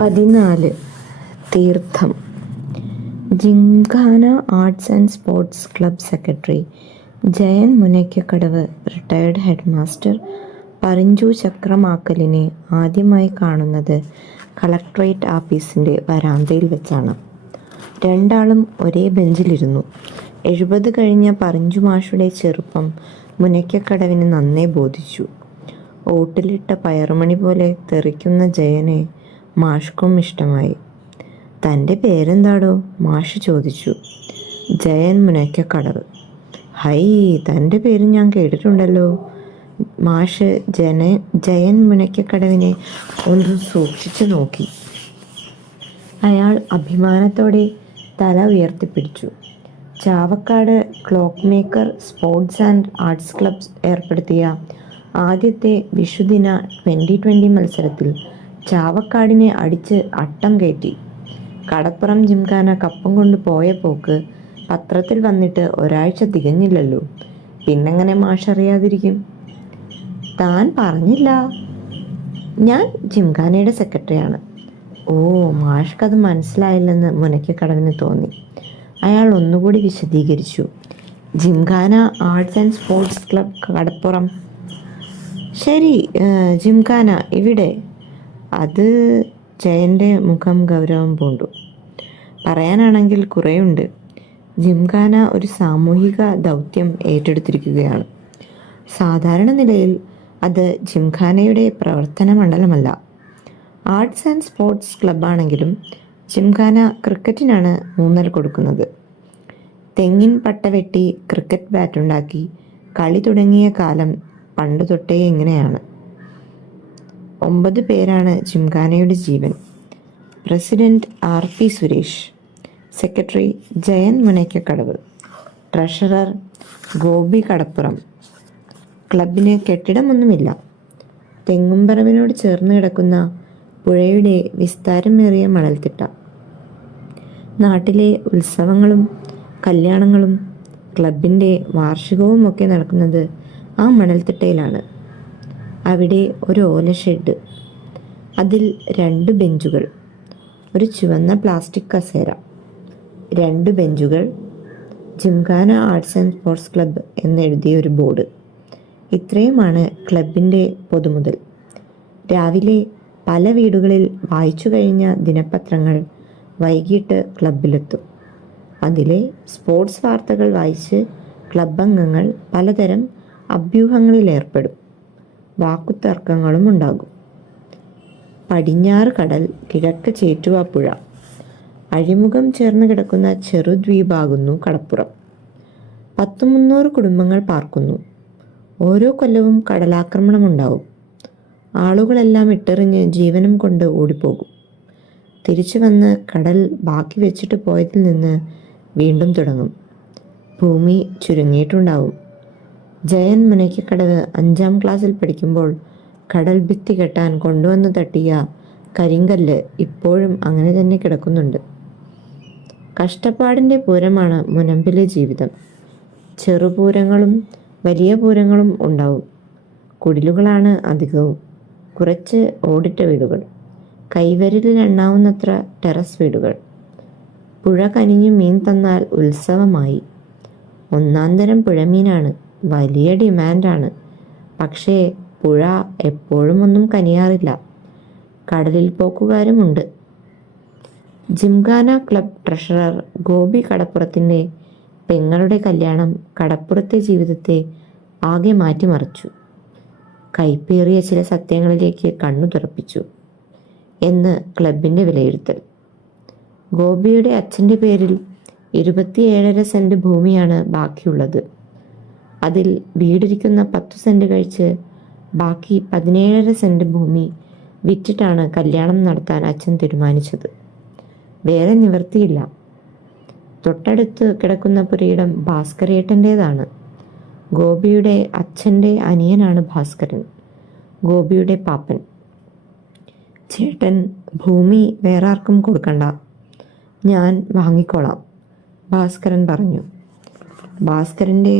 പതിനാല്. തീർത്ഥം. Gymkhana arts and sports club secretary. Jayan Munakkakkadavu. Retired head master Parinju ചക്രമാക്കലിനെ ആദ്യമായി കാണുന്നത് കളക്ട്രേറ്റ് ആഫീസിന്റെ വരാന്തയിൽ വെച്ചാണ്. രണ്ടാളും ഒരേ ബെഞ്ചിലിരുന്നു. എഴുപത് കഴിഞ്ഞ പറിഞ്ചു മാഷുടെ ചെറുപ്പം മുനയ്ക്കക്കടവിന് നന്നേ ബോധിച്ചു. ഓട്ടിലിട്ട പയറുമണി പോലെ തെറിക്കുന്ന ജയനെ മാഷ്ക്കും ഇഷ്ടമായി. തന്റെ പേരെന്താടോ? മാഷ് ചോദിച്ചു. ജയൻ മുനയ്ക്കക്കടവ്. ഹൈ തന്റെ പേര് ഞാൻ കേട്ടിട്ടുണ്ടല്ലോ. മാഷ് ജന ജയൻ മുനയ്ക്കക്കടവിനെ ഒന്ന് സൂക്ഷിച്ചു നോക്കി. അയാൾ അഭിമാനത്തോടെ തല ഉയർത്തിപ്പിടിച്ചു. Chavakkad clock maker sports and arts clubs ഏർപ്പെടുത്തിയ ആദ്യത്തെ വിഷുദിന ട്വന്റി ട്വന്റി മത്സരത്തിൽ ചാവക്കാടിനെ അടിച്ച് അട്ടം കയറ്റി. കടപ്പുറം ജിംഖാന കപ്പം കൊണ്ട് പോയ പോക്ക് പത്രത്തിൽ വന്നിട്ട് ഒരാഴ്ച തികഞ്ഞില്ലല്ലോ. പിന്നെങ്ങനെ മാഷറിയാതിരിക്കും? താൻ പറഞ്ഞില്ല. ഞാൻ ജിംഖാനയുടെ സെക്രട്ടറിയാണ്. ഓ മാഷ്ക്കത് മനസ്സിലായില്ലെന്ന് മുനയ്ക്കക്കടവിന് തോന്നി. അയാൾ ഒന്നുകൂടി വിശദീകരിച്ചു. Gymkhana arts and sports club Kadappuram. ശരി ജിംഖാന ഇവിടെ. അത് ജയന്റെ മുഖം ഗൗരവം പൂണ്ടു. പറയാനാണെങ്കിൽ കുറേയുണ്ട്. ജിംഖാന ഒരു സാമൂഹിക ദൗത്യം ഏറ്റെടുത്തിരിക്കുകയാണ്. സാധാരണ നിലയിൽ അത് ജിംഖാനയുടെ പ്രവർത്തന മണ്ഡലമല്ല ആർട്സ് ആൻഡ് സ്പോർട്സ് ക്ലബ്ബാണെങ്കിലും ജിംഖാന ക്രിക്കറ്റിനാണ് മൂന്നൽ കൊടുക്കുന്നത്. തെങ്ങിൻ പട്ട വെട്ടി ക്രിക്കറ്റ് ബാറ്റുണ്ടാക്കി കളി തുടങ്ങിയ കാലം പണ്ട് തൊട്ടേ ഇങ്ങനെയാണ്. ഒമ്പത് പേരാണ് ജിംഖാനയുടെ ജീവൻ. President R P Suresh secretary Jayan Munakkakkadavu treasurer Gopi Kadappuram. ക്ലബിന് കെട്ടിടമൊന്നുമില്ല. തെങ്ങുംപറമ്പിനോട് ചേർന്ന് കിടക്കുന്ന പുഴയുടെ വിസ്താരമേറിയ മണൽത്തിട്ട. നാട്ടിലെ ഉത്സവങ്ങളും കല്യാണങ്ങളും ക്ലബിന്റെ വാർഷികവും ഒക്കെ നടക്കുന്നത് ആ മണൽത്തിട്ടയിലാണ്. അവിടെ ഒരു ഓല ഷെഡ്. അതിൽ രണ്ട് ബെഞ്ചുകൾ ഒരു ചുവന്ന പ്ലാസ്റ്റിക് കസേര രണ്ട് ബെഞ്ചുകൾ Gymkhana arts and sports club എന്നെഴുതിയ ഒരു ബോർഡ്. ഇത്രയുമാണ് ക്ലബിന്റെ പൊതുമുതൽ. രാവിലെ പല വീടുകളിൽ വായിച്ചു കഴിഞ്ഞ ദിനപത്രങ്ങൾ വൈകിട്ട് ക്ലബിലെത്തും അതിലെ സ്പോർട്സ് വാർത്തകൾ വായിച്ച് ക്ലബ് അംഗങ്ങൾ പലതരം അഭ്യൂഹങ്ങളിൽ ഏർപ്പെടും വാക്കുതർക്കങ്ങളും ഉണ്ടാകും. പടിഞ്ഞാറ് കടൽ കിഴക്ക് ചേറ്റുവാപ്പുഴ. അഴിമുഖം ചേർന്ന് കിടക്കുന്ന ചെറുദ്വീപാകുന്നു കടപ്പുറം. പത്തു മുന്നൂറ് കുടുംബങ്ങൾ പാർക്കുന്നു. ഓരോ കൊല്ലവും കടലാക്രമണമുണ്ടാവും. ആളുകളെല്ലാം ഇട്ടെറിഞ്ഞ് ജീവനം കൊണ്ട് ഓടിപ്പോകും. തിരിച്ചു വന്ന് കടൽ ബാക്കി വെച്ചിട്ട് പോയതിൽ നിന്ന് വീണ്ടും തുടങ്ങും. ഭൂമി ചുരുങ്ങിയിട്ടുണ്ടാവും. ജയൻ മുനയ്ക്കക്കടവ് അഞ്ചാം ക്ലാസ്സിൽ പഠിക്കുമ്പോൾ കടൽ ഭിത്തി കെട്ടാൻ കൊണ്ടുവന്ന് തട്ടിയ കരിങ്കല്ല് ഇപ്പോഴും അങ്ങനെ തന്നെ കിടക്കുന്നുണ്ട്. കഷ്ടപ്പാടിന്റെ പൂരമാണ് മുനമ്പിലെ ജീവിതം. ചെറുപൂരങ്ങളും വലിയ പൂരങ്ങളും ഉണ്ടാവും. കുടിലുകളാണ് അധികവും. കുറച്ച് ഓടിട്ട വീടുകൾ. കൈവരിലിൽ എണ്ണാവുന്നത്ര ടെറസ് വീടുകൾ. പുഴ കനിഞ്ഞു മീൻ തന്നാൽ ഉത്സവമായി. ഒന്നാം തരം പുഴമീനാണ് വലിയ ഡിമാൻഡാണ്. പക്ഷേ പുഴ എപ്പോഴും ഒന്നും കനിയാറില്ല. കടലിൽ പോക്കുകാരുമുണ്ട്. ജിംഖാന ക്ലബ് ട്രഷറർ ഗോപി കടപ്പുറത്തിന്റെ പെങ്ങളുടെ കല്യാണം കടപ്പുറത്തെ ജീവിതത്തെ ആകെ മാറ്റിമറിച്ചു. കൈപ്പേറിയ ചില സത്യങ്ങളിലേക്ക് കണ്ണു തുറപ്പിച്ചു എന്ന് ക്ലബിന്റെ വിലയിരുത്തൽ. ഗോപിയുടെ അച്ഛന്റെ പേരിൽ ഇരുപത്തിയേഴര സെന്റ് ഭൂമിയാണ് ബാക്കിയുള്ളത്. അതിൽ വീടിരിക്കുന്ന പത്തു സെന്റ് കഴിച്ച് ബാക്കി പതിനേഴര സെന്റ് ഭൂമി വിറ്റിട്ടാണ് കല്യാണം നടത്താൻ അച്ഛൻ തീരുമാനിച്ചത്. വേറെ നിവർത്തിയില്ല തൊട്ടടുത്ത് കിടക്കുന്ന പുരയിടം ഭാസ്കരേട്ടന്റേതാണ് ഗോപിയുടെ അച്ഛന്റെ അനിയനാണ് ഭാസ്കരൻ. ഗോപിയുടെ പാപ്പൻ. ചേട്ടൻ ഭൂമി വേറെ ആർക്കും കൊടുക്കണ്ട. ഞാൻ വാങ്ങിക്കോളാം ഭാസ്കരൻ പറഞ്ഞു. ഭാസ്കരന്റെ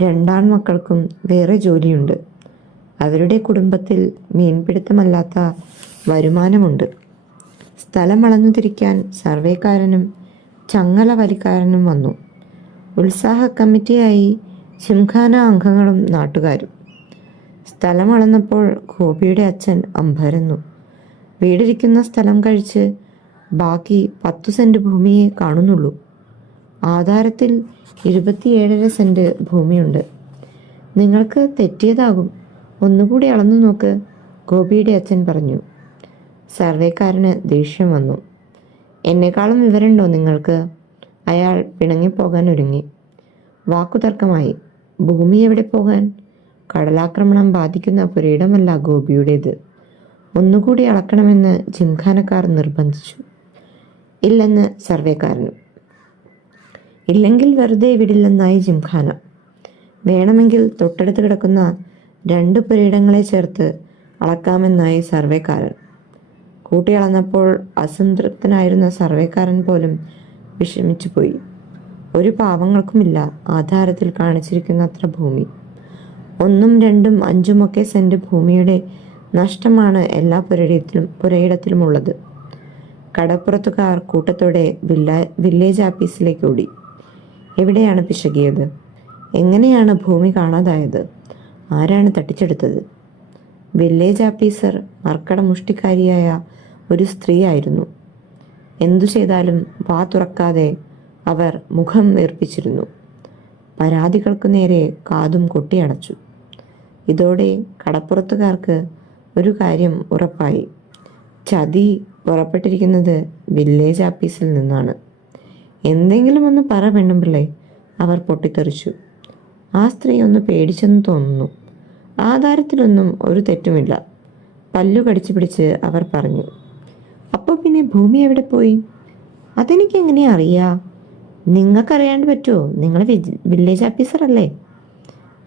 രണ്ടാൺ മക്കൾക്കും വേറെ ജോലിയുണ്ട്. അവരുടെ കുടുംബത്തിൽ മീൻപിടുത്തമല്ലാത്ത വരുമാനമുണ്ട്. സ്ഥലം അളന്നു തിരിക്കാൻ സർവേക്കാരനും ചങ്ങല വലിക്കാരനും വന്നു. ഉത്സാഹ കമ്മിറ്റിയായി ശിംഖാന അംഗങ്ങളും നാട്ടുകാരും. സ്ഥലം അളന്നപ്പോൾ ഗോപിയുടെ അച്ഛൻ അമ്പരന്നു. വീടിരിക്കുന്ന സ്ഥലം കഴിച്ച് ബാക്കി പത്തു സെന്റ് ഭൂമിയെ കാണുന്നുള്ളൂ. ആധാരത്തിൽ ഇരുപത്തിയേഴര സെന്റ് ഭൂമിയുണ്ട്. നിങ്ങൾക്ക് തെറ്റിയതാകും. ഒന്നുകൂടി അളന്നു നോക്ക് ഗോപിയുടെ അച്ഛൻ പറഞ്ഞു. സർവേക്കാരന് ദേഷ്യം വന്നു. എന്നെക്കാളും വിവരമുണ്ടോ നിങ്ങൾക്ക്? അയാൾ പിണങ്ങിപ്പോകാൻ ഒരുങ്ങി. വാക്കുതർക്കമായി. ഭൂമി എവിടെ പോകാൻ? കടലാക്രമണം ബാധിക്കുന്ന പുരയിടമല്ല ഗോപിയുടേത്. ഒന്നുകൂടി അളക്കണമെന്ന് ജിംഖാനക്കാർ നിർബന്ധിച്ചു. ഇല്ലെന്ന് സർവേക്കാരനും. ഇല്ലെങ്കിൽ വെറുതെ വിടില്ലെന്നായി ജിംഖാന. വേണമെങ്കിൽ തൊട്ടടുത്ത് കിടക്കുന്ന രണ്ട് പുരയിടങ്ങളെ ചേർത്ത് അളക്കാമെന്നായി സർവേക്കാരൻ. കൂട്ടി അളന്നപ്പോൾ അസംതൃപ്തനായിരുന്ന സർവേക്കാരൻ പോലും വിഷമിച്ചു പോയി ഒരു പാവങ്ങൾക്കുമില്ല ആധാരത്തിൽ കാണിച്ചിരിക്കുന്ന അത്ര ഭൂമി. ഒന്നും രണ്ടും അഞ്ചുമൊക്കെ സെന്റ് ഭൂമിയുടെ നഷ്ടമാണ് എല്ലാ പുരയിടത്തിലും പുരയിടത്തിലുമുള്ളത്. കടപ്പുറത്തുകാർ കൂട്ടത്തോടെ വില്ല വില്ലേജ് ഓഫീസിലേക്ക് ഓടി. എവിടെയാണ് പിശകിയത്? എങ്ങനെയാണ് ഭൂമി കാണാതായത്? ആരാണ് തട്ടിച്ചെടുത്തത്? വില്ലേജ് ഓഫീസർ മർക്കട മുഷ്ടിക്കാരിയായ ഒരു സ്ത്രീയായിരുന്നു എന്തു ചെയ്താലും വാ തുറക്കാതെ അവർ മുഖം വീർപ്പിച്ചിരുന്നു. പരാതികൾക്കു നേരെ കാതും കൊട്ടിയടച്ചു ഇതോടെ കടപ്പുറത്തുകാർക്ക് ഒരു കാര്യം ഉറപ്പായി. ചതി പുറപ്പെട്ടിരിക്കുന്നത് വില്ലേജ് ഓഫീസിൽ നിന്നാണ്. എന്തെങ്കിലും ഒന്ന് പറ പെണ്ണുമ്പിള്ളേ. അവർ പൊട്ടിത്തെറിച്ചു. ആ സ്ത്രീ ഒന്ന് പേടിച്ചെന്ന് തോന്നുന്നു. ആധാരത്തിലൊന്നും ഒരു തെറ്റുമില്ല. പല്ലു കടിച്ചു പിടിച്ച് അവർ പറഞ്ഞു അപ്പോൾ പിന്നെ ഭൂമി എവിടെ പോയി? അതെനിക്ക് എങ്ങനെ അറിയാ? നിങ്ങൾക്കറിയാണ്ട് പറ്റുമോ നിങ്ങൾ വില്ലേജ് ഓഫീസർ അല്ലേ?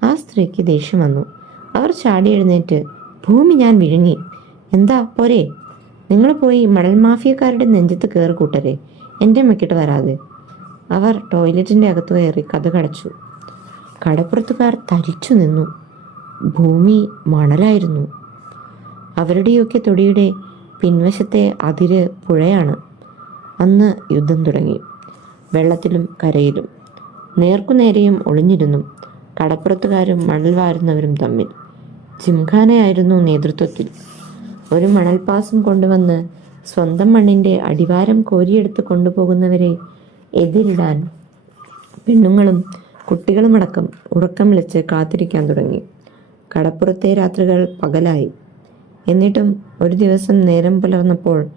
ആ സ്ത്രീക്ക് ദേഷ്യം വന്നു. അവർ ചാടി എഴുന്നേറ്റ് ഭൂമി ഞാൻ വിഴുങ്ങി. എന്താ? പോരെ. നിങ്ങൾ പോയി മടൽ മാഫിയക്കാരുടെ നെഞ്ചത്ത് കയറി കൂട്ടരെ. എന്റെ മെക്കിട്ട് വരാതെ. അവർ ടോയ്ലറ്റിന്റെ അകത്ത് കയറി കഥ കടച്ചു കടപ്പുറത്തുകാർ തരിച്ചു നിന്നു. ഭൂമി മണലായിരുന്നു. അവരുടെയൊക്കെ തൊടിയുടെ പിൻവശത്തെ അതിര് പുഴയാണ്. അന്ന് യുദ്ധം തുടങ്ങി. വെള്ളത്തിലും കരയിലും. നേർക്കുനേരെയും ഒളിഞ്ഞിരുന്നു. കടപ്പുറത്തുകാരും മണൽ വാരുന്നവരും തമ്മിൽ. ജിംഖാനയായിരുന്നു നേതൃത്വത്തിൽ. ഒരു മണൽപ്പാസം കൊണ്ടുവന്ന് സ്വന്തം മണ്ണിന്റെ അടിവാരം കോരിയെടുത്ത് കൊണ്ടുപോകുന്നവരെ എതിരിടാൻ പെണ്ണുങ്ങളും കുട്ടികളുമടക്കം ഉറക്കം വിളിച്ച് കാത്തിരിക്കാൻ തുടങ്ങി. കടപ്പുറത്തെ രാത്രികൾ പകലായി. എന്നിട്ടും ഒരു ദിവസം നേരം പുലർന്നപ്പോൾ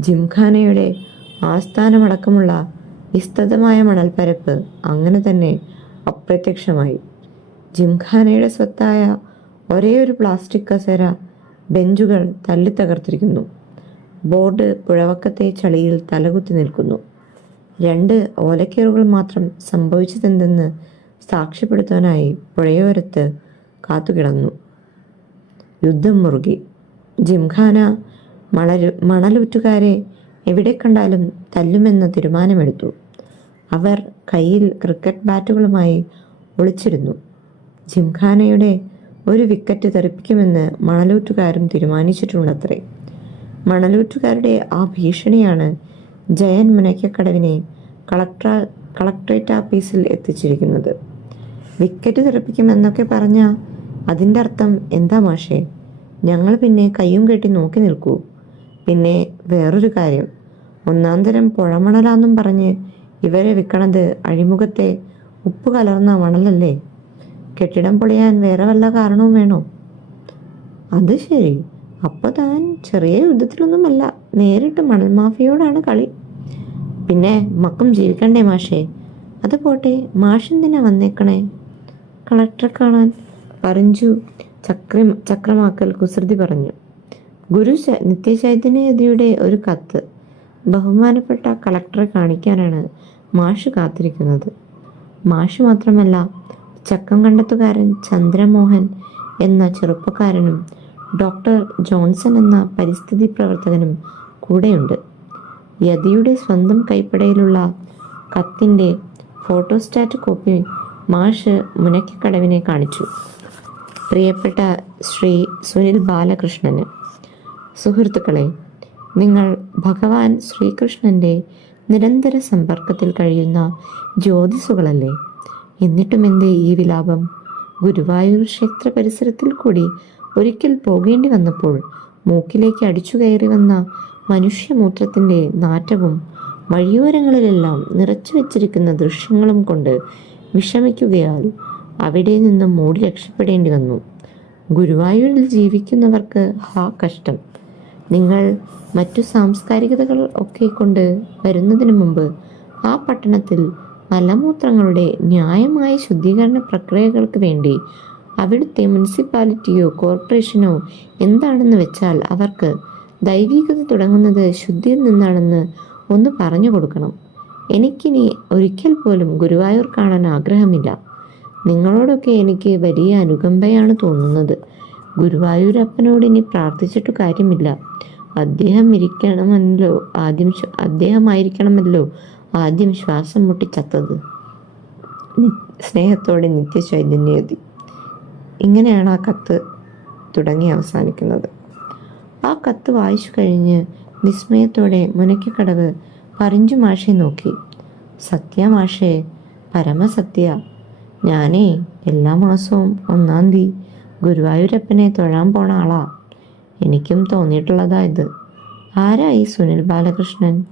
ജിംഖാനയുടെ ആസ്ഥാനമടക്കമുള്ള വിസ്തൃതമായ മണൽപ്പരപ്പ് അങ്ങനെ തന്നെ അപ്രത്യക്ഷമായി. ജിംഖാനയുടെ സ്വത്തായ ഒരേ ഒരു പ്ലാസ്റ്റിക് കസേര ബെഞ്ചുകൾ തല്ലിത്തകർത്തിരിക്കുന്നു ബോർഡ് പുഴവക്കത്തെ ചളിയിൽ തലകുത്തി നിൽക്കുന്നു. രണ്ട് ഓലക്കേറുകൾ മാത്രം സംഭവിച്ചതെന്തെന്ന് സാക്ഷ്യപ്പെടുത്താനായി പുഴയോരത്ത് കാത്തുകിടന്നു. യുദ്ധം മുറുകി. ജിംഖാന മണലു മണലൂറ്റുകാരെ എവിടെ കണ്ടാലും തല്ലുമെന്ന തീരുമാനമെടുത്തു. അവർ കയ്യിൽ ക്രിക്കറ്റ് ബാറ്റുകളുമായി ഒളിച്ചിരുന്നു. ജിംഖാനയുടെ ഒരു വിക്കറ്റ് തെറിപ്പിക്കുമെന്ന് മണലൂറ്റുകാരും തീരുമാനിച്ചിട്ടുണ്ടത്രേ. മണലൂറ്റുകാരുടെ ആ ഭീഷണിയാണ് ജയൻ മുനയ്ക്കക്കടവിനെ കളക്ടർ കളക്ട്രേറ്റ് ഓഫീസിൽ എത്തിച്ചിരിക്കുന്നത്. വിക്കറ്റ് തെറിപ്പിക്കുമെന്നൊക്കെ പറഞ്ഞ അതിന്റെ അർത്ഥം എന്താ മാഷേ? ഞങ്ങൾ പിന്നെ കയ്യും കെട്ടി നോക്കി നിൽക്കൂ. പിന്നെ വേറൊരു കാര്യം. ഒന്നാം തരം പുഴമണലാന്നും പറഞ്ഞ് ഇവരെ വിൽക്കണത് അഴിമുഖത്തെ ഉപ്പ് കലർന്ന മണലല്ലേ? കെട്ടിടം പൊളിയാൻ വേറെ വല്ല കാരണവും വേണോ? അത് ശരി. അപ്പോൾ താൻ ചെറിയ യുദ്ധത്തിലൊന്നുമല്ല. നേരിട്ട് മണൽ മാഫിയോടാണ് കളി. പിന്നെ മക്കും ജീവിക്കണ്ടേ മാഷേ? അത് പോട്ടെ മാഷെന്തിനാ വന്നേക്കണേ? കളക്ടറെ കാണാൻ പറഞ്ഞു ചക്ര ചക്രമാക്കൽ കുസൃതി പറഞ്ഞു. ഗുരു നിത്യചൈതന്യതിയുടെ ഒരു കത്ത്. ബഹുമാനപ്പെട്ട കളക്ടറെ കാണിക്കാനാണ് മാഷ് കാത്തിരിക്കുന്നത്. മാഷ് മാത്രമല്ല ചക്കം കണ്ടെത്തുകാരൻ ചന്ദ്രമോഹൻ എന്ന ചെറുപ്പക്കാരനും ഡോക്ടർ ജോൺസൺ എന്ന പരിസ്ഥിതി പ്രവർത്തകനും കൂടെയുണ്ട്. യതിയുടെ സ്വന്തം കൈപ്പടയിലുള്ള കത്തിന്റെ ഫോട്ടോസ്റ്റാറ്റ് കോപ്പി മാഷ് മുനക്കിക്കടവിനെ കാണിച്ചു. പ്രിയപ്പെട്ട ശ്രീ സുനിൽ ബാലകൃഷ്ണന്. സുഹൃത്തുക്കളെ നിങ്ങൾ ഭഗവാൻ ശ്രീകൃഷ്ണന്റെ നിരന്തര സമ്പർക്കത്തിൽ കഴിയുന്ന ജ്യോതിസുകളല്ലേ? എന്നിട്ടും എന്തേ ഈ വിലാപം? ഗുരുവായൂർ ക്ഷേത്ര പരിസരത്തിൽ കൂടി ഒരിക്കൽ പോകേണ്ടി വന്നപ്പോൾ മൂക്കിലേക്ക് അടിച്ചു കയറി വന്ന മനുഷ്യമൂത്രത്തിന്റെ നാറ്റവും വഴിയോരങ്ങളിലെല്ലാം നിറച്ചു വെച്ചിരിക്കുന്ന ദൃശ്യങ്ങളും കൊണ്ട് വിഷമിക്കുകയാൽ അവിടെ നിന്നും മൂടി രക്ഷപ്പെടേണ്ടി വന്നു. ഗുരുവായൂരിൽ ജീവിക്കുന്നവർക്ക് ഹാ കഷ്ടം. നിങ്ങൾ മറ്റു സാംസ്കാരികതകൾ ഒക്കെ കൊണ്ട് വരുന്നതിന് മുമ്പ് ആ പട്ടണത്തിൽ മലമൂത്രങ്ങളുടെ ന്യായമായ ശുദ്ധീകരണ പ്രക്രിയകൾക്ക് വേണ്ടി അവിടുത്തെ മുനിസിപ്പാലിറ്റിയോ കോർപ്പറേഷനോ എന്താണെന്ന് വെച്ചാൽ അവർക്ക് ദൈവികത തുടങ്ങുന്നത് ശുദ്ധിയിൽ നിന്നാണെന്ന് ഒന്ന് പറഞ്ഞു കൊടുക്കണം. എനിക്കിനി ഒരിക്കൽ പോലും ഗുരുവായൂർ കാണാൻ ആഗ്രഹമില്ല. നിങ്ങളോടൊക്കെ എനിക്ക് വലിയ അനുകമ്പയാണ് തോന്നുന്നത്. ഗുരുവായൂരപ്പനോട് ഇനി പ്രാർത്ഥിച്ചിട്ട് കാര്യമില്ല. അദ്ദേഹം ഇരിക്കണമല്ലോ ആദ്യം അദ്ദേഹമായിരിക്കണമല്ലോ ആദ്യം ശ്വാസം മുട്ടി നി- സ്നേഹത്തോടെ നിത്യചൈതന്യതി. ഇങ്ങനെയാണ് ആ കത്ത് തുടങ്ങി അവസാനിക്കുന്നത്. ആ കത്ത് വായിച്ചു കഴിഞ്ഞ് വിസ്മയത്തോടെ മുനക്കിക്കടവ് പറഞ്ഞു മാഷെ നോക്കി. സത്യ മാഷേ പരമസത്യ. ഞാനേ എല്ലാ മാസവും ഒന്നാം തീയതി ഗുരുവായൂരപ്പനെ തൊഴാൻ പോണ ആളാ. എനിക്കും തോന്നിയിട്ടുള്ളതാ ഇത്. ആരായി സുനിൽ ബാലകൃഷ്ണൻ?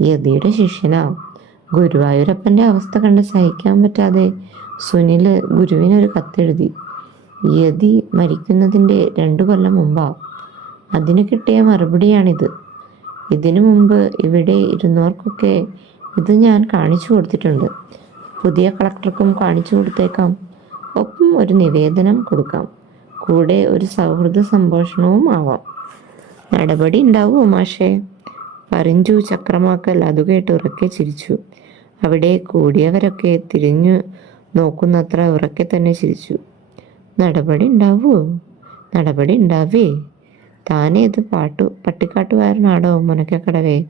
യതിയുടെ ശിഷ്യനാ. ഗുരുവായൂരപ്പന്റെ അവസ്ഥ കണ്ട് സഹിക്കാൻ പറ്റാതെ സുനിൽ ഗുരുവിനൊരു കത്തെഴുതി. യതി മരിക്കുന്നതിന്റെ രണ്ടു കൊല്ലം മുമ്പാ അതിന് കിട്ടിയ മറുപടിയാണിത്. ഇതിനു മുമ്പ് ഇവിടെ ഇരുന്നവർക്കൊക്കെ ഇത് ഞാൻ കാണിച്ചു കൊടുത്തിട്ടുണ്ട്. പുതിയ കളക്ടർക്കും കാണിച്ചു കൊടുത്തേക്കാം. ഒപ്പം ഒരു നിവേദനം കൊടുക്കാം. കൂടെ ഒരു സൗഹൃദ സംഭാഷണവും ആവാം. നടപടി ഉണ്ടാവുമോ മാഷേ? പറഞ്ഞു ചക്രമാക്കൽ അത് കേട്ട് ഉറക്കെ ചിരിച്ചു. അവിടെ കൂടിയവരൊക്കെ തിരിഞ്ഞു നോക്കുന്നത്ര ഉറക്കെ തന്നെ ചിരിച്ചു. നടപടി ഉണ്ടാവുമോ നടപടി ഉണ്ടാവേ. താനേത് പാട്ടു പട്ടിക്കാട്ടുകാരനാടോ മുനക്കക്കടവേ.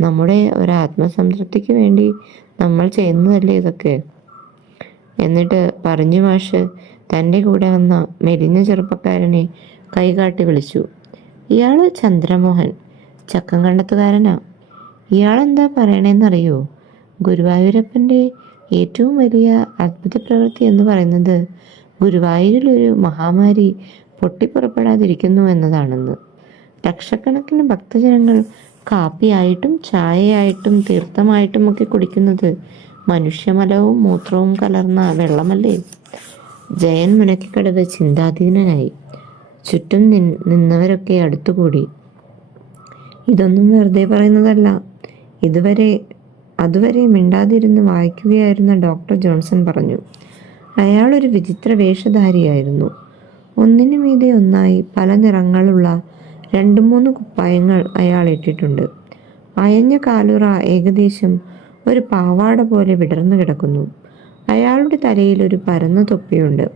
നമ്മുടെ ഒരു ആത്മസംതൃപ്തിക്ക് വേണ്ടി നമ്മൾ ചെയ്യുന്നതല്ലേ ഇതൊക്കെ? എന്നിട്ട് പറഞ്ഞു മാഷ് തന്റെ കൂടെ വന്ന മെലിഞ്ഞ ചെറുപ്പക്കാരനെ കൈകാട്ടി വിളിച്ചു. ഇയാൾ ചന്ദ്രമോഹൻ ചക്കങ്കണ്ടത്തുകാരനാ ഇയാളെന്താ പറയണേന്നറിയോ? ഗുരുവായൂരപ്പന്റെ ഏറ്റവും വലിയ അത്ഭുത പ്രവൃത്തി എന്ന് പറയുന്നത് ഗുരുവായൂരിലൊരു മഹാമാരി പൊട്ടിപ്പുറപ്പെടാതിരിക്കുന്നു എന്നതാണെന്ന്. ലക്ഷക്കണക്കിന് ഭക്തജനങ്ങൾ കാപ്പിയായിട്ടും ചായയായിട്ടും തീർത്ഥമായിട്ടും ഒക്കെ കുടിക്കുന്നത് മനുഷ്യമലവും മൂത്രവും കലർന്ന വെള്ളമല്ലേ? ജയൻ മുനക്കിക്കടവ് ചിന്താധീനനായി. ചുറ്റും നിന്നവരൊക്കെ അടുത്തുകൂടി. ഇതൊന്നും വെറുതെ പറയുന്നതല്ല. ഇതുവരെ അതുവരെ മിണ്ടാതിരുന്ന് വായിക്കുകയായിരുന്ന ഡോക്ടർ ജോൺസൺ പറഞ്ഞു. അയാളൊരു വിചിത്ര വേഷധാരിയായിരുന്നു. ഒന്നിനു മീതെ ഒന്നായി പല നിറങ്ങളുള്ള രണ്ട് മൂന്ന് കുപ്പായങ്ങൾ അയാൾ ഇട്ടിട്ടുണ്ട്. അയഞ്ഞ കാലുറ ഏകദേശം ഒരു പാവാട പോലെ വിടർന്നു കിടക്കുന്നു. അയാളുടെ തലയിൽ ഒരു പരന്ന തൊപ്പിയുണ്ട്.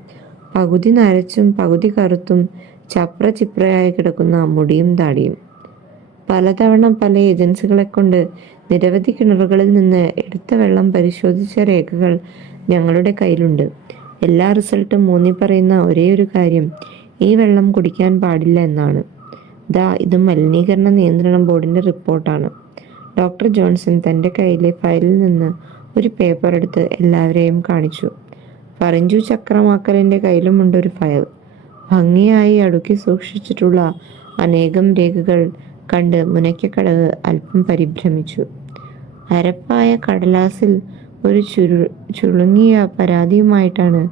പകുതി നരച്ചും പകുതി കറുത്തും ചപ്ര ചിപ്രയായി കിടക്കുന്ന മുടിയും താടിയും. പലതവണ പല ഏജൻസികളെ കൊണ്ട് നിരവധി കിണറുകളിൽ നിന്ന് എടുത്ത വെള്ളം പരിശോധിച്ച രേഖകൾ ഞങ്ങളുടെ കയ്യിലുണ്ട്. എല്ലാ റിസൾട്ടും മൂന്നി പറയുന്ന ഒരേ ഒരു കാര്യം ഈ വെള്ളം കുടിക്കാൻ പാടില്ല എന്നാണ്. ദാ ഇത് മലിനീകരണ നിയന്ത്രണ ബോർഡിന്റെ റിപ്പോർട്ടാണ്. ഡോക്ടർ ജോൺസൺ തന്റെ കയ്യിലെ ഫയലിൽ നിന്ന് ഒരു പേപ്പർ എടുത്ത് എല്ലാവരെയും കാണിച്ചു. പറഞ്ചു ചക്രമാക്കലിന്റെ കയ്യിലുമുണ്ട് ഒരു ഫയൽ. ഭംഗിയായി അടുക്കി സൂക്ഷിച്ചിട്ടുള്ള അനേകം രേഖകൾ കണ്ട് മുനയ്ക്കക്കടവ് അല്പം പരിഭ്രമിച്ചു. അരപ്പായ കടലാസിൽ ഒരു ചുരു ചുളുങ്ങിയ പരാതിയുമായിട്ടാണ്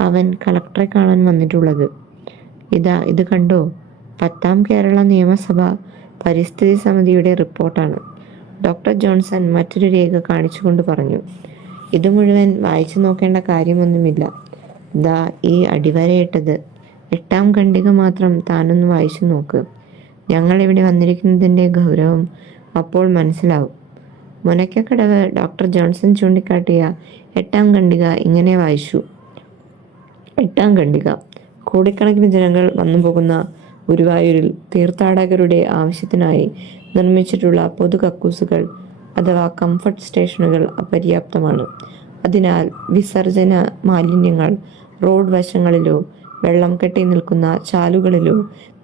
അവൻ കളക്ടറെ കാണാൻ വന്നിട്ടുള്ളത്. ഇതാ ഇത് കണ്ടോ? പത്താം കേരള നിയമസഭ പരിസ്ഥിതി സമിതിയുടെ റിപ്പോർട്ടാണ്. ഡോക്ടർ ജോൺസൺ മറ്റൊരു രേഖ കാണിച്ചുകൊണ്ട് പറഞ്ഞു. ഇത് മുഴുവൻ വായിച്ചു നോക്കേണ്ട കാര്യമൊന്നുമില്ല. ദാ ഈ അടിവരയിട്ടത്. എട്ടാം ഖണ്ഡിക മാത്രം താനൊന്ന് വായിച്ചു നോക്ക്. ഞങ്ങൾ ഇവിടെ വന്നിരിക്കുന്നതിന്റെ ഗൗരവം അപ്പോൾ മനസ്സിലാവും. മുനയ്ക്കക്കടവ് ഡോക്ടർ ജോൺസൺ ചൂണ്ടിക്കാട്ടിയ എട്ടാം ഖണ്ഡിക ഇങ്ങനെ വായിച്ചു. എട്ടാം ഖണ്ഡിക. കോടിക്കണക്കിന് ജനങ്ങൾ വന്നു പോകുന്ന ഗുരുവായൂരിൽ തീർത്ഥാടകരുടെ ആവശ്യത്തിനായി നിർമ്മിച്ചിട്ടുള്ള പൊതു കക്കൂസുകൾ അഥവാ കംഫർട്ട് സ്റ്റേഷനുകൾ അപര്യാപ്തമാണ്. അതിനാൽ വിസർജന മാലിന്യങ്ങൾ റോഡ് വശങ്ങളിലോ വെള്ളം കെട്ടി നിൽക്കുന്ന ചാലുകളിലോ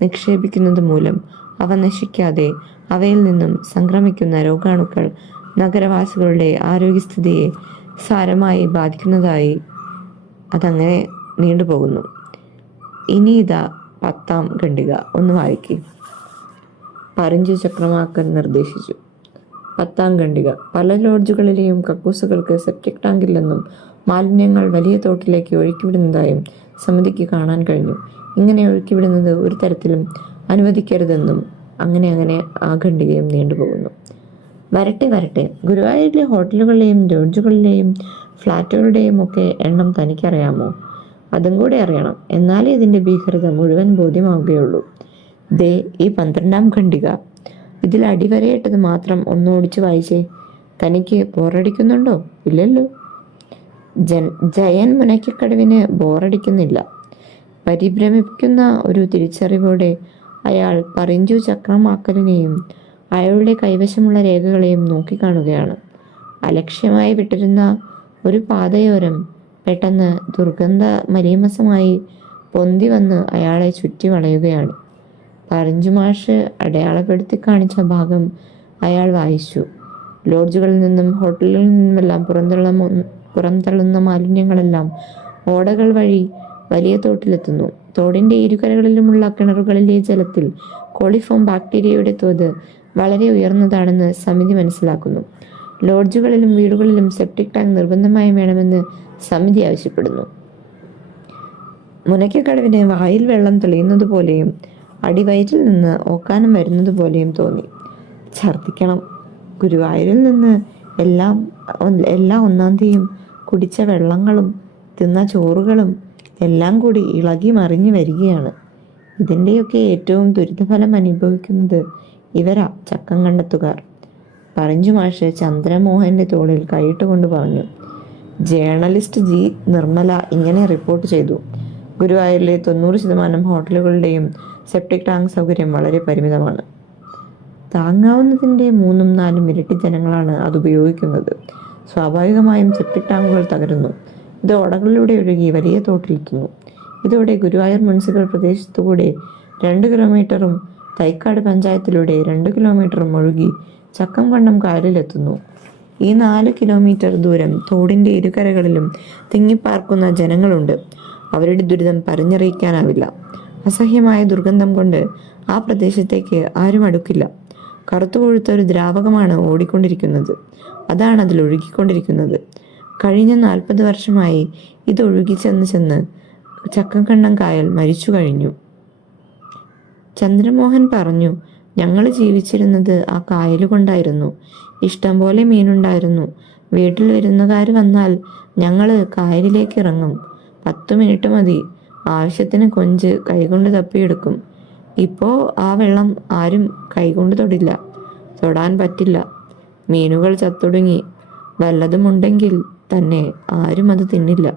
നിക്ഷേപിക്കുന്നത് മൂലം അവ നശിക്കാതെ അവയിൽ നിന്നും സംക്രമിക്കുന്ന രോഗാണുക്കൾ നഗരവാസികളുടെ ആരോഗ്യസ്ഥിതിയെ സാരമായി ബാധിക്കുന്നതായി അതങ്ങനെ നീണ്ടുപോകുന്നു. ഇനി ഇതാ പത്താം ഖണ്ഡിക. ഒന്ന് വായിക്കും. പറിഞ്ചു ചക്രമാക്കൻ നിർദ്ദേശിച്ചു. പത്താം ഖണ്ഡിക. പല ലോഡ്ജുകളിലെയും കക്കൂസുകൾക്ക് സെപ്റ്റിക് ടാങ്കില്ലെന്നും മാലിന്യങ്ങൾ വലിയ തോട്ടിലേക്ക് ഒഴുക്കിവിടുന്നതായും സമിതിക്ക് കാണാൻ കഴിഞ്ഞു. ഇങ്ങനെ ഒഴുക്കിവിടുന്നത് ഒരു തരത്തിലും അനുവദിക്കരുതെന്നും അങ്ങനെ അങ്ങനെ ആ ഖണ്ഡികയും നീണ്ടുപോകുന്നു. വരട്ടെ വരട്ടെ. ഗുരുവായൂരിലെ ഹോട്ടലുകളിലെയും ലോഡ്ജുകളിലെയും ഫ്ലാറ്റുകളുടെയും ഒക്കെ എണ്ണം തനിക്കറിയാമോ? അതും കൂടെ അറിയണം. എന്നാലേ ഇതിന്റെ ഭീകരത മുഴുവൻ ബോധ്യമാവുകയുള്ളൂ. ദേ ഈ പന്ത്രണ്ടാം ഖണ്ഡിക. ഇതിൽ അടിവരയിട്ടത് മാത്രം ഒന്നോടിച്ച് വായിച്ചേ. തനിക്ക് ബോറടിക്കുന്നുണ്ടോ? ഇല്ലല്ലോ. ജൻ ജയൻ മുനയ്ക്കക്കടവിന് ബോറടിക്കുന്നില്ല. പരിഭ്രമിക്കുന്ന ഒരു തിരിച്ചറിവോടെ അയാൾ പറിഞ്ചു ചക്രമാക്കലിനെയും അയാളുടെ കൈവശമുള്ള രേഖകളെയും നോക്കിക്കാണുകയാണ്. അലക്ഷ്യമായി വിട്ടിരുന്ന ഒരു പാതയോരം പെട്ടെന്ന് ദുർഗന്ധ മലീമസമായി പൊന്തി വന്ന് അയാളെ ചുറ്റി വളയുകയാണ്. പറഞ്ചുമാഷ് അടയാളപ്പെടുത്തി കാണിച്ച ഭാഗം അയാൾ വായിച്ചു. ലോഡ്ജുകളിൽ നിന്നും ഹോട്ടലുകളിൽ നിന്നുമെല്ലാം പുറന്തള്ളുന്ന പുറന്തള്ളുന്ന മാലിന്യങ്ങളെല്ലാം ഓടകൾ വഴി വലിയ തോട്ടിലെത്തുന്നു. തോടിന്റെ ഇരുകരകളിലുമുള്ള കിണറുകളിലെ ജലത്തിൽ കോളിഫോം ബാക്ടീരിയയുടെ തോത് വളരെ ഉയർന്നതാണെന്ന് സമിതി മനസ്സിലാക്കുന്നു. ലോഡ്ജുകളിലും വീടുകളിലും സെപ്റ്റിക് ടാങ്ക് നിർബന്ധമായും വേണമെന്ന് സമിതി ആവശ്യപ്പെടുന്നു. മുനയ്ക്കക്കടവിന് വായിൽ വെള്ളം തെളിയുന്നത് പോലെയും അടിവയറ്റിൽ നിന്ന് ഓക്കാനം വരുന്നത് പോലെയും തോന്നി. ഛർദിക്കണം ഗുരുവായൂരിൽ നിന്ന് എല്ലാം എല്ലാ ഒന്നാം തീയും കുടിച്ച വെള്ളങ്ങളും തിന്ന ചോറുകളും എല്ലാം കൂടി ഇളകി മറിഞ്ഞു വരികയാണ്. ഇതിന്റെയൊക്കെ ഏറ്റവും ദുരിതഫലം അനുഭവിക്കുന്നത് ഇവരാ ചക്കം കണ്ടെത്തുകാർ. പറഞ്ഞു മാഷ് ചന്ദ്രമോഹന്റെ തോളിൽ കൈയിട്ടുകൊണ്ട് പറഞ്ഞു ജേർണലിസ്റ്റ് ജി നിർമ്മല ഇങ്ങനെ റിപ്പോർട്ട് ചെയ്തു. ഗുരുവായൂരിലെ തൊണ്ണൂറ് ശതമാനം ഹോട്ടലുകളുടെയും സെപ്റ്റിക് ടാങ്ക് സൗകര്യം വളരെ പരിമിതമാണ്. താങ്ങാവുന്നതിന്റെ മൂന്നും നാലും ഇരട്ടി ജനങ്ങളാണ് അത് ഉപയോഗിക്കുന്നത്. സ്വാഭാവികമായും സെപ്റ്റിക് ടാങ്കുകൾ തകരുന്നു. ഇത് ഓടകളിലൂടെ ഒഴുകി വലിയ തോട്ടിലിരിക്കുന്നു. ഇതോടെ ഗുരുവായൂർ മുനിസിപ്പൽ പ്രദേശത്തുകൂടെ രണ്ട് കിലോമീറ്ററും തൈക്കാട് പഞ്ചായത്തിലൂടെ രണ്ട് കിലോമീറ്റർ ഒഴുകി ചക്കം കണ്ണം കായലിലെത്തുന്നു. ഈ നാല് കിലോമീറ്റർ ദൂരം തോടിന്റെ ഇരുകരകളിലും തിങ്ങിപ്പാർക്കുന്ന ജനങ്ങളുണ്ട്. അവരുടെ ദുരിതം പറഞ്ഞറിയിക്കാനാവില്ല. അസഹ്യമായ ദുർഗന്ധം കൊണ്ട് ആ പ്രദേശത്തേക്ക് ആരും അടുക്കില്ല. കറുത്തു കൊഴുത്ത ഒരു ദ്രാവകമാണ് ഓടിക്കൊണ്ടിരിക്കുന്നത്. അതാണ് അതിൽ ഒഴുകിക്കൊണ്ടിരിക്കുന്നത്. കഴിഞ്ഞ നാൽപ്പത് വർഷമായി ഇത് ഒഴുകി ചെന്ന് ചെന്ന് ചക്കക്കണ്ണം കായൽ മരിച്ചു കഴിഞ്ഞു. ചന്ദ്രമോഹൻ പറഞ്ഞു ഞങ്ങൾ ജീവിച്ചിരുന്നത് ആ കായലുകൊണ്ടായിരുന്നു ഇഷ്ടംപോലെ ഇഷ്ടം പോലെ മീനുണ്ടായിരുന്നു. വീട്ടിൽ വിരുന്നുകാർ വന്നാൽ ഞങ്ങൾ കായലിലേക്ക് ഇറങ്ങും. പത്തു മിനിറ്റ് മതി. ആവശ്യത്തിന് കൊഞ്ച് കൈകൊണ്ട് തപ്പിയെടുക്കും. ഇപ്പോൾ ആ വെള്ളം ആരും കൈകൊണ്ട് തൊടില്ല. തൊടാൻ പറ്റില്ല. മീനുകൾ ചത്തൊടുങ്ങി. വല്ലതുമുണ്ടെങ്കിൽ തന്നെ ആരും അത് തിന്നില്ല.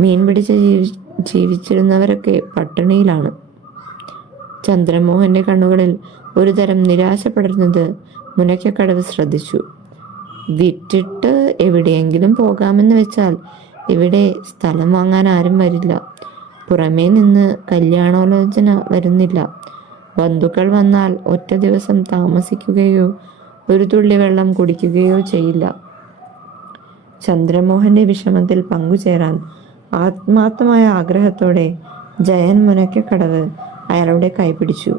മീൻ പിടിച്ച് ജീവി ജീവിച്ചിരുന്നവരൊക്കെ പട്ടിണിയിലാണ്. ചന്ദ്രമോഹന്റെ കണ്ണുകളിൽ ഒരു തരം നിരാശ പടർന്നത് മുനയ്ക്കക്കടവ് ശ്രദ്ധിച്ചു. വിറ്റിട്ട് എവിടെയെങ്കിലും പോകാമെന്ന് വെച്ചാൽ ഇവിടെ സ്ഥലം വാങ്ങാൻ ആരും വരില്ല. പുറമേ നിന്ന് കല്യാണാലോചന വരുന്നില്ല. ബന്ധുക്കൾ വന്നാൽ ഒറ്റ ദിവസം താമസിക്കുകയോ ഒരു തുള്ളി വെള്ളം കുടിക്കുകയോ ചെയ്യില്ല ചന്ദ്രമോഹന്റെ വിഷമത്തിൽ പങ്കുചേരാൻ ആത്മാർത്ഥമായ ആഗ്രഹത്തോടെ ജയൻ മുനയ്ക്കക്കടവ് അയാളുടെ കൈപിടിച്ചു.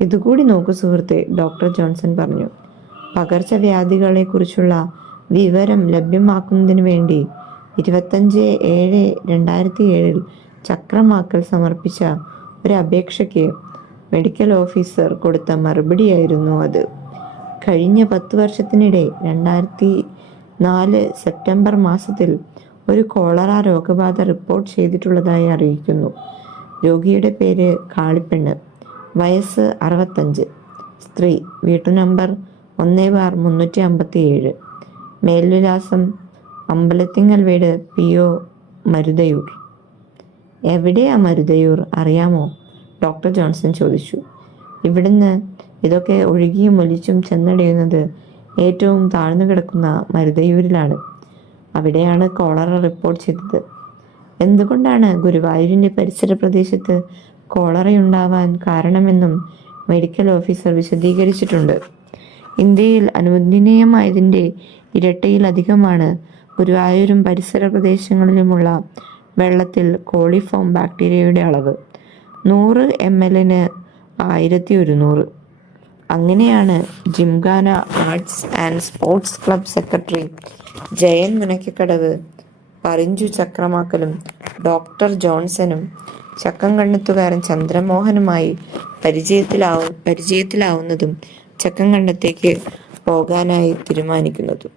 ഇതുകൂടി നോക്കൂ സുഹൃത്തെ ഡോക്ടർ ജോൺസൺ പറഞ്ഞു. പകർച്ചവ്യാധികളെക്കുറിച്ചുള്ള വിവരം ലഭ്യമാക്കുന്നതിന് വേണ്ടി ഇരുപത്തഞ്ച് ഏഴ് രണ്ടായിരത്തി ഏഴിൽ ചക്രമാക്കൽ സമർപ്പിച്ച ഒരു അപേക്ഷയ്ക്ക് മെഡിക്കൽ ഓഫീസർ കൊടുത്ത മറുപടിയായിരുന്നു അത്. കഴിഞ്ഞ പത്ത് വർഷത്തിനിടെ രണ്ടായിരത്തി നാല് സെപ്റ്റംബർ മാസത്തിൽ ഒരു കോളറ രോഗബാധ റിപ്പോർട്ട് ചെയ്തിട്ടുള്ളതായി അറിയിക്കുന്നു. രോഗിയുടെ പേര് കാളിപ്പെണ്ണ്. വയസ്സ് അറുപത്തഞ്ച്. സ്ത്രീ. വീട്ടു നമ്പർ ഒന്ന് ബാർ മുന്നൂറ്റി അമ്പത്തി ഏഴ് മേൽവിലാസം അമ്പലത്തിങ്ങൽ വീട് പി ഒ മരുതയൂർ. എവിടെയാ മരുതയൂർ അറിയാമോ? ഡോക്ടർ ജോൺസൺ ചോദിച്ചു. ഇവിടുന്ന് ഇതൊക്കെ ഒഴുകിയും ഒലിച്ചും ചെന്നടിയുന്നത് ഏറ്റവും താഴ്ന്നു കിടക്കുന്ന മരുതയൂരിലാണ്. അവിടെയാണ് കോളറ റിപ്പോർട്ട് ചെയ്തത്. എന്തുകൊണ്ടാണ് ഗുരുവായൂരിന്റെ പരിസര പ്രദേശത്ത് കോളറയുണ്ടാവാൻ കാരണമെന്നും മെഡിക്കൽ ഓഫീസർ വിശദീകരിച്ചിട്ടുണ്ട്. ഇന്ത്യയിൽ അനുവദനീയമായതിന്റെ ഇരട്ടിയിലധികമാണ് ഗുരുവായൂരും പരിസര പ്രദേശങ്ങളിലുമുള്ള വെള്ളത്തിൽ കോളിഫോം ബാക്ടീരിയയുടെ അളവ്. നൂറ് എം എല്ലിന് ആയിരത്തി ഒരുന്നൂറ് അങ്ങനെയാണ് Gymkhana arts and sports club secretary Jayan Munakkakkadavu പറിഞ്ചു ചക്രമാക്കലും ഡോക്ടർ ജോൺസനും ചക്കം കണ്ടെത്തുകാരൻ ചന്ദ്രമോഹനുമായി പരിചയത്തിലാവും പരിചയത്തിലാവുന്നതും ചക്കംകണ്ടത്തേക്ക് പോകാനായി തീരുമാനിക്കുന്നതും.